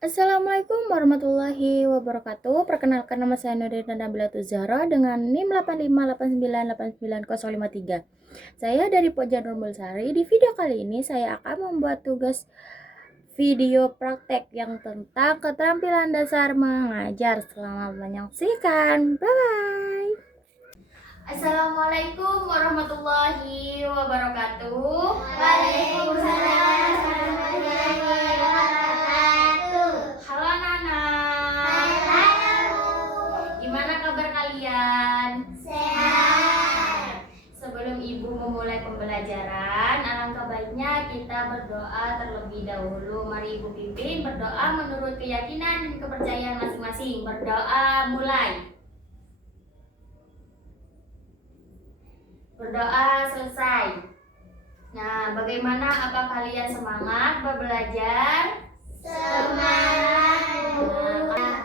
Assalamualaikum warahmatullahi wabarakatuh. Perkenalkan, nama saya Nurina Nabilatul Zahra dengan NIM 8589899053. Saya dari Poja Nurul Sari. Di video kali ini saya akan membuat tugas video praktek yang tentang keterampilan dasar mengajar. Selamat menyaksikan. Bye bye. Assalamualaikum warahmatullahi wabarakatuh. Waalaikumsalam warahmatullahi wabarakatuh. Halo Nana. Halo. Gimana kabar kalian? Sehat. Sebelum Ibu memulai pembelajaran, alangkah baiknya kita berdoa terlebih dahulu. Mari Ibu pimpin berdoa menurut keyakinan dan kepercayaan masing-masing. Berdoa mulai. Berdoa selesai. Nah, bagaimana? Apa kalian semangat belajar? Semangat, Bu.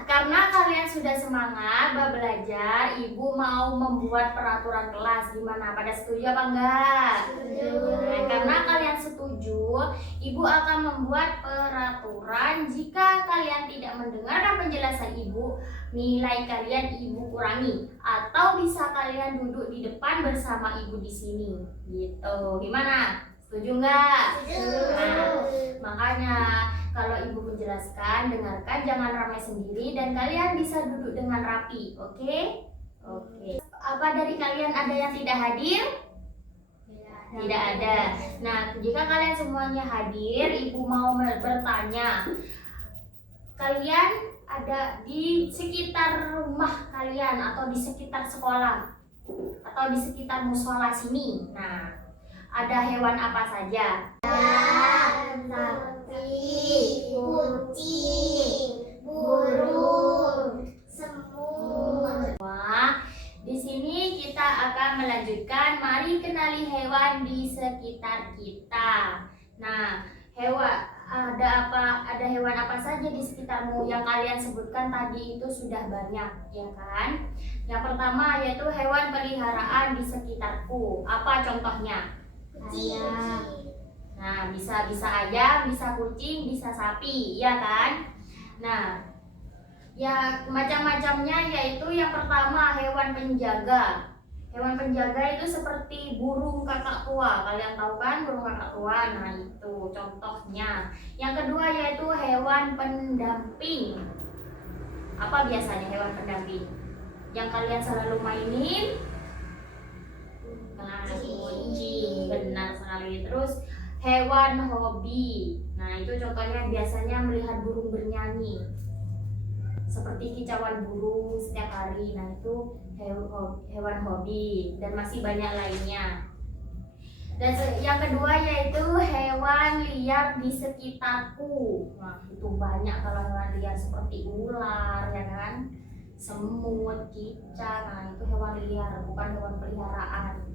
Karena kalian sudah semangat belajar, Ibu mau membuat peraturan kelas. Gimana? Pada setuju apa enggak? Setuju. Nah, karena kalian setuju, Ibu akan membuat peraturan. Jika kalian tidak mendengarkan penjelasan Ibu, nilai kalian Ibu kurangi. Atau bisa kalian duduk di depan bersama Ibu di sini. Gitu. Gimana? Setuju enggak? Setuju. Nah, makanya kalau Ibu menjelaskan, dengarkan, jangan ramai sendiri dan kalian bisa duduk dengan rapi, oke? Oke. Apa dari kalian ada yang tidak hadir? Tidak ada. Nah, jika kalian semuanya hadir, Ibu mau bertanya. Kalian ada di sekitar rumah kalian atau di sekitar sekolah atau di sekitar musola sini. Nah, ada hewan apa saja? Sapi, kucing, burung, semut. Wah, di sini kita akan melanjutkan. Mari kenali hewan di sekitar kita. Nah, ada hewan apa saja di sekitarmu yang kalian sebutkan tadi itu sudah banyak, ya kan? Yang pertama yaitu hewan peliharaan di sekitarku. Apa contohnya? Kucing. Nah, bisa ayam, bisa kucing, bisa sapi, ya kan? Nah, ya macam-macamnya yaitu yang pertama hewan penjaga. Hewan penjaga itu seperti burung kakak tua. Kalian tahu kan burung kakak tua? Nah, itu contohnya. Yang kedua yaitu hewan pendamping. Apa biasanya hewan pendamping? Yang kalian selalu mainin? Nah, kucing. Benar sekali. Terus hewan hobi. Nah, itu contohnya biasanya melihat burung bernyanyi. Seperti kicauan burung setiap hari. Nah, itu hewan hobi dan masih banyak lainnya. Dan yang kedua yaitu hewan liar di sekitarku. Nah, itu banyak kalau hewan liar seperti ular, ya kan? Semut, cicak. Nah, itu hewan liar, bukan hewan peliharaan.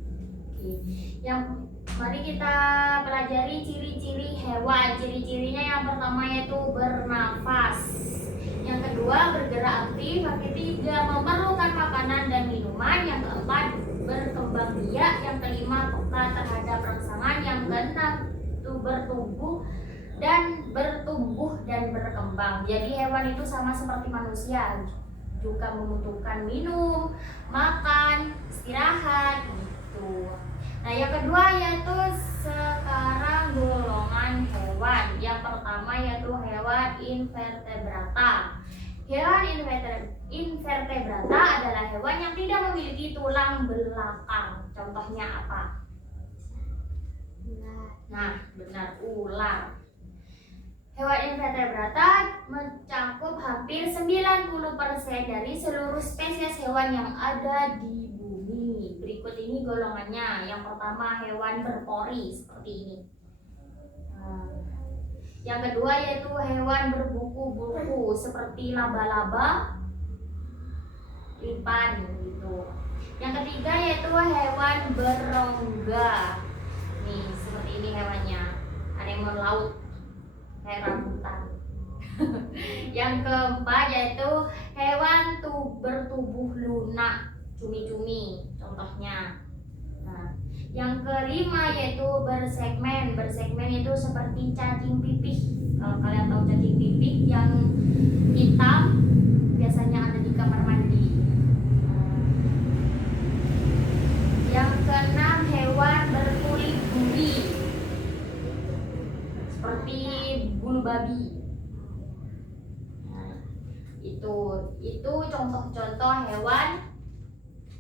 Mari kita pelajari ciri-ciri hewan. Ciri-cirinya yang pertama yaitu bernafas. Yang kedua bergerak aktif. Yang ketiga memerlukan makanan dan minuman. Yang keempat berkembang biak. Yang kelima peka terhadap rangsangan. Yang keenam itu bertumbuh dan berkembang. Jadi hewan itu sama seperti manusia, juga membutuhkan minum, makan, istirahat gitu. Nah, yang kedua yaitu sekarang golongan hewan. Yang pertama yaitu hewan invertebrata. Hewan invertebrata adalah hewan yang tidak memiliki tulang belakang. Contohnya apa? Nah, benar, ular. Hewan invertebrata mencakup hampir 90% dari seluruh spesies hewan yang ada di bumi. Berikut ini golongannya. Yang pertama hewan berpori seperti ini. Yang kedua yaitu hewan berbuku-buku seperti laba-laba, lipan gitu. Yang ketiga yaitu hewan berongga. Nih, seperti ini hewannya. Anemon laut kayak rambutan. Yang keempat yaitu hewan bertubuh lunak, cumi-cumi contohnya. Nah, yang kelima yaitu bersegmen. Bersegmen itu seperti cacing pipih. Kalau kalian tahu cacing pipih yang babi. Nah, itu contoh-contoh hewan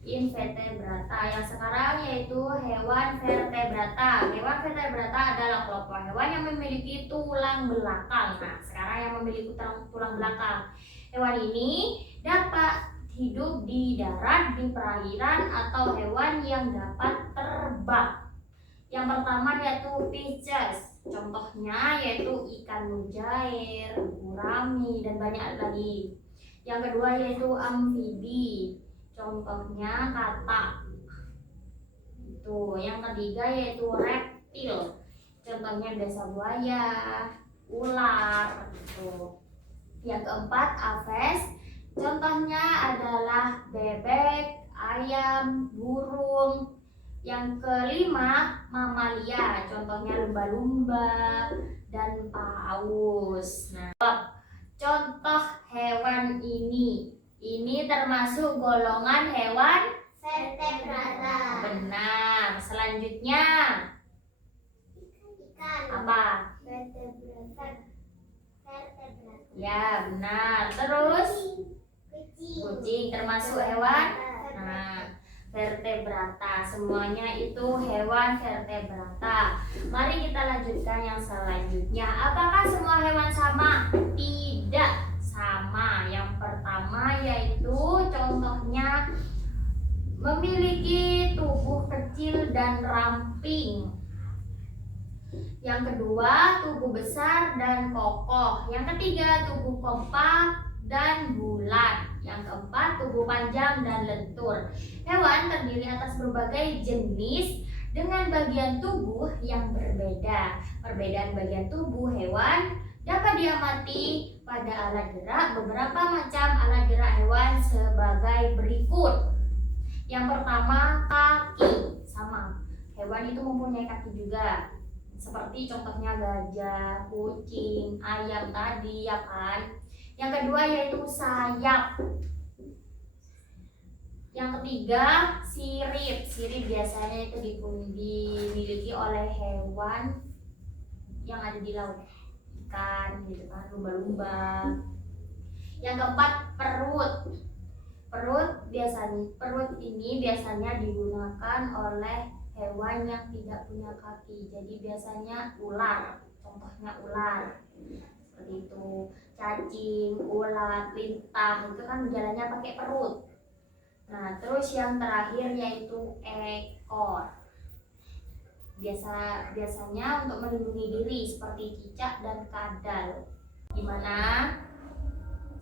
invertebrata. Yang sekarang yaitu hewan vertebrata. Hewan vertebrata adalah kelompok hewan yang memiliki tulang belakang. Nah, sekarang yang memiliki tulang belakang. Hewan ini dapat hidup di darat, di perairan, atau hewan yang dapat terbang. Yang pertama yaitu fishes. Contohnya yaitu ikan mujair, gurami, dan banyak lagi. Yang kedua yaitu amfibi. Contohnya katak. Yang ketiga yaitu reptil. Contohnya biasa buaya, ular. Yang keempat aves. Contohnya adalah bebek, ayam, burung. Yang kelima mamalia. Contohnya lumba-lumba dan paus. Nah, contoh hewan ini termasuk golongan hewan vertebrata. benar. Selanjutnya Ikan. apa? Vertebrata. Ya, benar. Terus Kucing. kucing termasuk hewan vertebrata. Semuanya itu hewan vertebrata. Mari kita lanjutkan yang selanjutnya. Apakah semua hewan sama? Tidak sama. Yang pertama yaitu contohnya memiliki tubuh kecil dan ramping. Yang kedua, tubuh besar dan kokoh. Yang ketiga, tubuh kompak dan bulat. Yang keempat, tubuh panjang dan lentur. Hewan terdiri atas berbagai jenis dengan bagian tubuh yang berbeda. Perbedaan bagian tubuh hewan dapat diamati pada alat gerak. Beberapa macam alat gerak hewan sebagai berikut. Yang pertama, kaki. Sama, hewan itu mempunyai kaki juga. Seperti contohnya gajah, kucing, ayam tadi, ya kan? Yang kedua yaitu sayap. Yang ketiga, sirip. Sirip biasanya itu dimiliki oleh hewan yang ada di laut. Ikan, gitu kan, lumba-lumba. Yang keempat, perut. Perut ini biasanya digunakan oleh hewan yang tidak punya kaki. Jadi biasanya ular. Contohnya ular. Seperti itu. Cacing, ulat, lintah itu kan jalannya pakai perut. Nah, terus yang terakhir yaitu ekor. Biasanya untuk melindungi diri seperti cicak dan kadal. Gimana?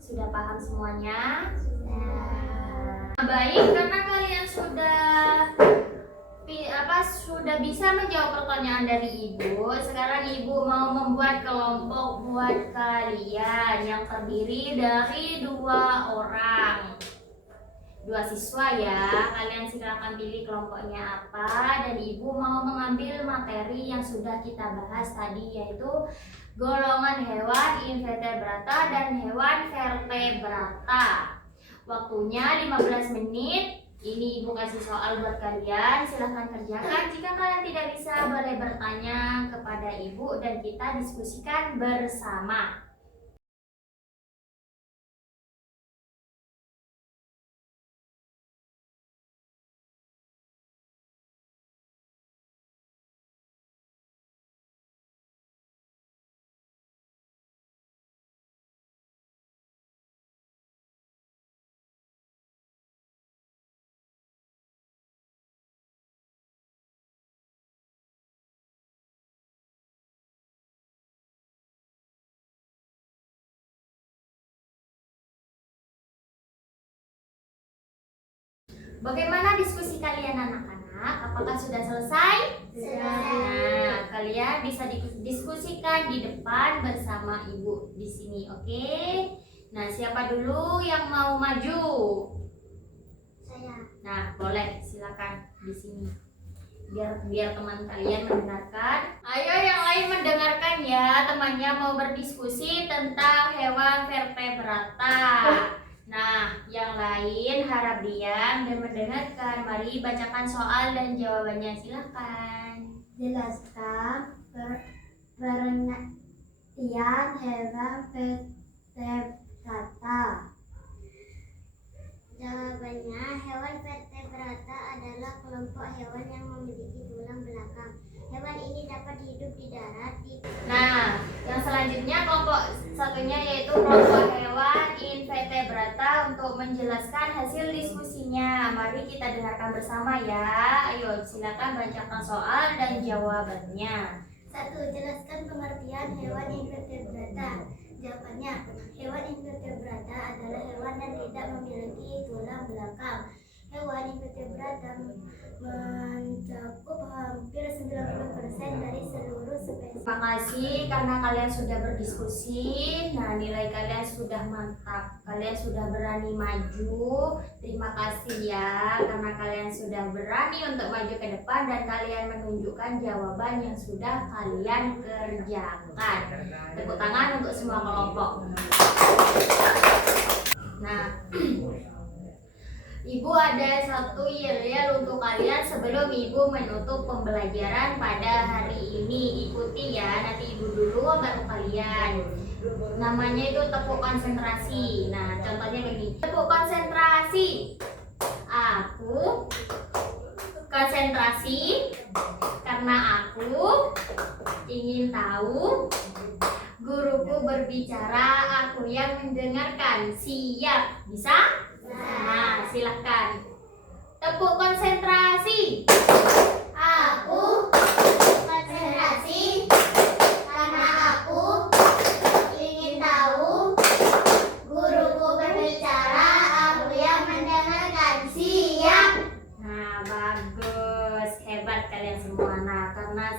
Sudah paham semuanya? Sudah. Baik, karena kalian sudah bisa menjawab pertanyaan dari Ibu. Sekarang Ibu mau membuat kelompok buat kalian yang terdiri dari 2 orang. 2 siswa ya. Kalian silakan pilih kelompoknya apa dan Ibu mau mengambil materi yang sudah kita bahas tadi, yaitu golongan hewan invertebrata dan hewan vertebrata. Waktunya 15 menit. Ini Ibu kasih soal buat kalian. Silahkan kerjakan. Jika kalian tidak bisa, boleh bertanya kepada Ibu dan kita diskusikan bersama. Bagaimana diskusi kalian anak-anak? Apakah sudah selesai? Sudah. Nah, kalian bisa diskusikan di depan bersama Ibu di sini, oke? Nah, siapa dulu yang mau maju? Saya. Nah, boleh, silakan di sini. Biar teman kalian mendengarkan. Ayo yang lain mendengarkan ya, temannya mau berdiskusi tentang hewan vertebrata. Nah, yang lain harap diam dan mendengarkan. Mari bacakan soal dan jawabannya, silakan. Jelaskan pengertian hewan vertebrata? Jawabannya, hewan vertebrata adalah kelompok hewan yang memiliki tulang belakang. Hewan ini dapat hidup di darat. Nah, yang selanjutnya kelompok satunya yaitu kelompok hewan invertebrata. Untuk menjelaskan hasil diskusinya, mari kita dengarkan bersama ya. Ayo, silakan bacakan soal dan jawabannya. 1. Jelaskan pengertian hewan invertebrata. Jawabannya, hewan invertebrata adalah hewan yang tidak memiliki tulang belakang. Hewan invertebrata mencakup hampir 90% dari seluruh spesies. Terima kasih karena kalian sudah berdiskusi. Nah, nilai kalian sudah mantap. Kalian sudah berani maju. Terima kasih ya karena kalian sudah berani untuk maju ke depan dan kalian menunjukkan jawaban yang sudah kalian kerjakan. Tepuk tangan untuk semua kelompok. Nah, Ibu ada satu yel-yel untuk kalian sebelum Ibu menutup pembelajaran pada hari ini. Ikuti ya, nanti Ibu dulu baru kalian. Namanya itu tepuk konsentrasi. Nah, contohnya begini. Tepuk konsentrasi. Aku konsentrasi karena aku ingin tahu. Guruku berbicara, aku yang mendengarkan. Siap? Bisa? Nah, silahkan. Tepuk konsentrasi. Aku konsentrasi karena aku ingin tahu. Guruku berbicara, aku yang mendengarkan. Siap. Nah, bagus. Hebat kalian semua. Nah, karena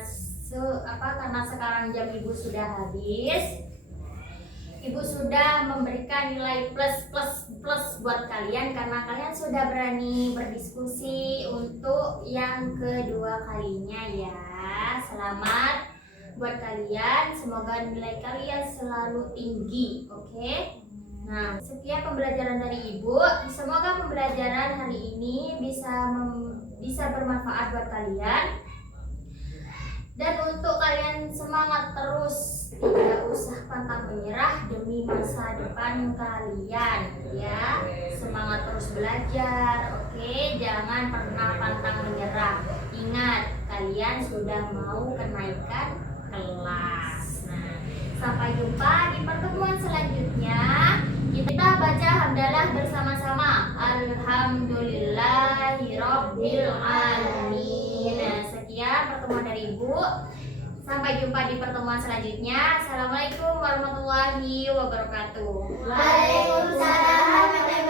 sekarang jam Ibu sudah habis. Ibu sudah memberikan nilai plus buat kalian karena kalian sudah berani berdiskusi untuk yang kedua kalinya ya. Selamat buat kalian, semoga nilai kalian selalu tinggi, oke? Nah, sekian pembelajaran dari Ibu. Semoga pembelajaran hari ini bisa bermanfaat buat kalian. Dan untuk kalian semangat terus, tidak usah pantang menyerah demi masa depan kalian ya. Semangat terus belajar, oke? Jangan pernah pantang menyerah. Ingat, kalian sudah mau kenaikan kelas. Nah, sampai jumpa di pertemuan selanjutnya. Kita baca hamdalah bersama-sama. Alhamdulillahirabbil alamin. Nah, sekian pertemuan dari Ibu. Sampai jumpa di pertemuan selanjutnya. Assalamualaikum warahmatullahi wabarakatuh. Waalaikumsalam warahmatullahi wabarakatuh.